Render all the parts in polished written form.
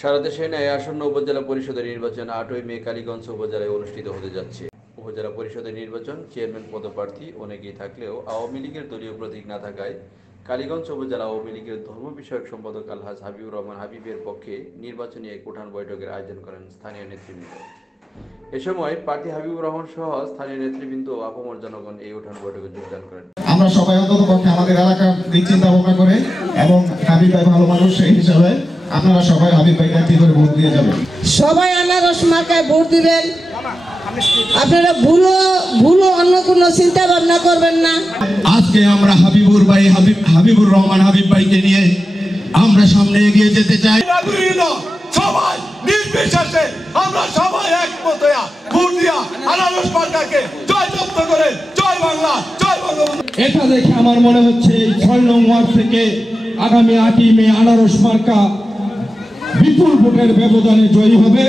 সারা দেশে ন্যায় আসন্ন উপজেলা পরিষদের নির্বাচন 8ই মে কালীগঞ্জ উপজেলায় অনুষ্ঠিত হতে যাচ্ছে। উপজেলা পরিষদের নির্বাচন চেয়ারম্যান পদপ্রার্থী অনেকেই থাকলেও আওয়ামী লীগের দলীয় প্রতীক না থাকায় কালীগঞ্জ উপজেলা আওয়ামী লীগের ধর্ম বিষয়ক সম্পাদক আলহাজ হাবিবুর রহমান হাবিবের পক্ষে নির্বাচনী এক উঠান বৈঠকের আয়োজন করেন স্থানীয় নেতৃবৃন্দ। এ সময় প্রার্থী হাবিবুর রহমান সহ স্থানীয় নেতৃবৃন্দ ও আপামর জনগণ এই উঠান বৈঠকে যোগদান করেন। আমরা সবাই অন্ততপক্ষে আমাদের এলাকার দিক চিন্তা ভাবনা করে এবং হাবিব ভাই ভালো মানুষ সেই হিসাবে আপনারা সবাই হাবিব ভাইকে একটি করে ভোট দিয়ে যাবেন। সবাই আনারস মার্কায় ভোট দিবেন। আপনারা ভুলো অন্য কোনো চিন্তা ভাবনা করবেন না। আজকে আমরা হাবিবুর রহমান হাবিব ভাইকে নিয়ে আমরা সামনে এগিয়ে যেতে চাই। সবাই নির্বিশেষে আমরা সবাই একমত হয়ে ভোট দিয়া আনারস মার্কাকে জয়যুক্ত করে জয় বাংলা জয় বঙ্গবন্ধু। এটা দেখে আমার মনে হচ্ছে এই 6 নং ওয়ার্ড থেকে আগামী 8ই মে আনারস মার্কা বিপুল ভোটের ব্যবধানে জয়ী হবে।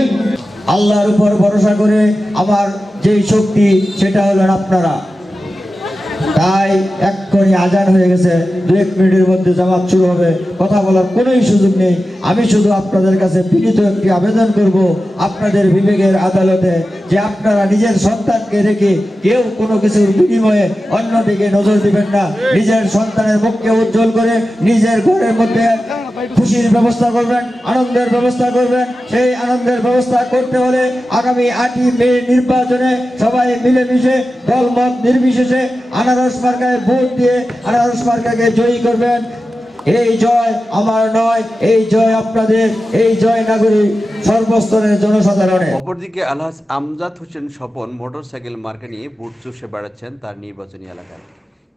আল্লাহর উপর ভরসা করে আমার যেই শক্তি সেটা হলেন আপনারা। তাই এক্ষুনি আজান হয়ে গেছে, 2-1 মিনিটের মধ্যে জামাত শুরু হবে। কথা বলার কোনো সুযোগ নেই। আমি শুধু আপনাদের কাছে বিনীত একটি আবেদন করব আপনাদের বিবেকের আদালতে, যে আপনারা নিজের সন্তানকে রেখে কেউ কোনো কিছুর বিনিময়ে অন্যদিকে নজর দিবেন না। নিজের সন্তানের মুখকে উজ্জ্বল করে নিজের ঘরের মধ্যে খুশির ব্যবস্থা করবেন, আনন্দের ব্যবস্থা করবেন। সেই আনন্দের ব্যবস্থা করতে হলে আগামী 8ই মে নির্বাচনে সবাই মিলেমিশে দলমত নির্বিশেষে আনারস মার্কায় ভোট দিয়ে আনারস মার্কাকে জয়ী করবেন। এই জয় আমার নয়, এই জয় আপনাদের, এই জয় নাগরিক সর্বস্তরের জনসাধারণের। অপরদিকে আলহাজ আমজাদ হোসেন স্বপন মোটরসাইকেল মার্কা নিয়ে ভোট চষে বেড়াচ্ছেন তার নির্বাচনী এলাকায়।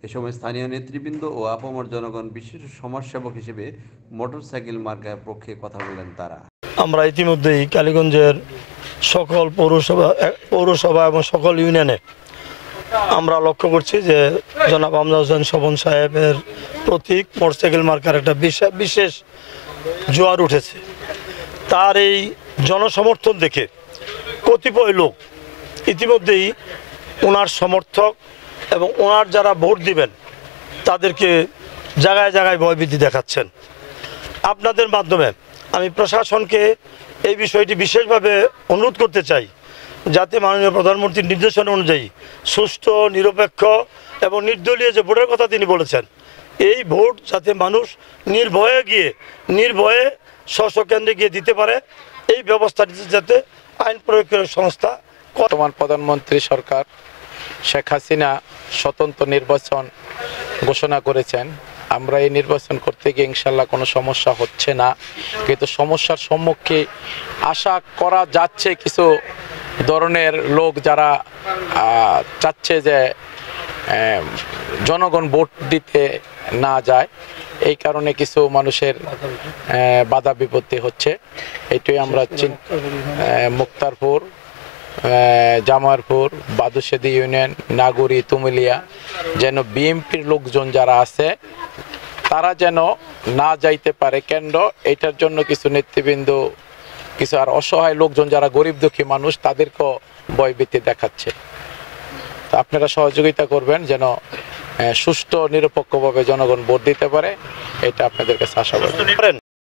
এ সময় স্থানীয় নেতৃবৃন্দ ও আপামর জনগণ বিশেষ সমাজসেবক হিসেবে মোটরসাইকেল মার্কার পক্ষে কথা বলেন তারা। আমরা ইতিমধ্যেই কালীগঞ্জের সকল পৌরসভা এবং সকল ইউনিয়নে আমরা লক্ষ্য করছি যে জনাব আমজাদ হোসেন স্বপন সাহেবের প্রতীক মোটরসাইকেল মার্কার একটা বিশেষ জোয়ার উঠেছে। তার এই জনসমর্থন দেখে কতিপয় লোক ইতিমধ্যেই ওনার সমর্থক এবং ওনার যারা ভোট দিবেন তাদেরকে জায়গায় জায়গায় ভয়ভীতি দেখাচ্ছেন। আপনাদের মাধ্যমে আমি প্রশাসনকে এই বিষয়টি বিশেষভাবে অনুরোধ করতে চাই, যাতে মাননীয় প্রধানমন্ত্রীর নির্দেশনা অনুযায়ী সুষ্ঠু, নিরপেক্ষ এবং নির্দলীয় যে ভোটের কথা তিনি বলেছেন, এই ভোট যাতে মানুষ নির্ভয়ে স্ব কেন্দ্রে গিয়ে দিতে পারে, এই ব্যবস্থাটি যাতে আইন প্রয়োগকারী সংস্থা। বর্তমান প্রধানমন্ত্রী সরকার শেখ হাসিনা স্বতন্ত্র নির্বাচন ঘোষণা করেছেন। আমরা এই নির্বাচন করতে গিয়ে ইনশাল্লাহ কোনো সমস্যা হচ্ছে না, কিন্তু সমস্যার সম্মুখীন আশা করা যাচ্ছে কিছু ধরনের লোক যারা চাচ্ছে যে জনগণ ভোট দিতে না যায়, এই কারণে কিছু মানুষের বাধা বিপত্তি হচ্ছে। এটাই আমরা মুক্তারপুর, জামারপুর, বাদুশেদি ইউনিয়ন, নাগরী, তুমিলিয়া যেন বিএমপির লোকজন যারা আছে তারা যেন না যাইতে পারে কেন্দ্র, এটার জন্য কিছু নেতৃবৃন্দ, কিছু আর অসহায় লোকজন যারা গরিব দুঃখী মানুষ তাদেরকেও ভয়ভীতি দেখাচ্ছে। তো আপনারা সহযোগিতা করবেন যেন সুষ্ঠু নিরপেক্ষভাবে জনগণ ভোট দিতে পারে, এটা আপনাদের কাছে আশা করেন।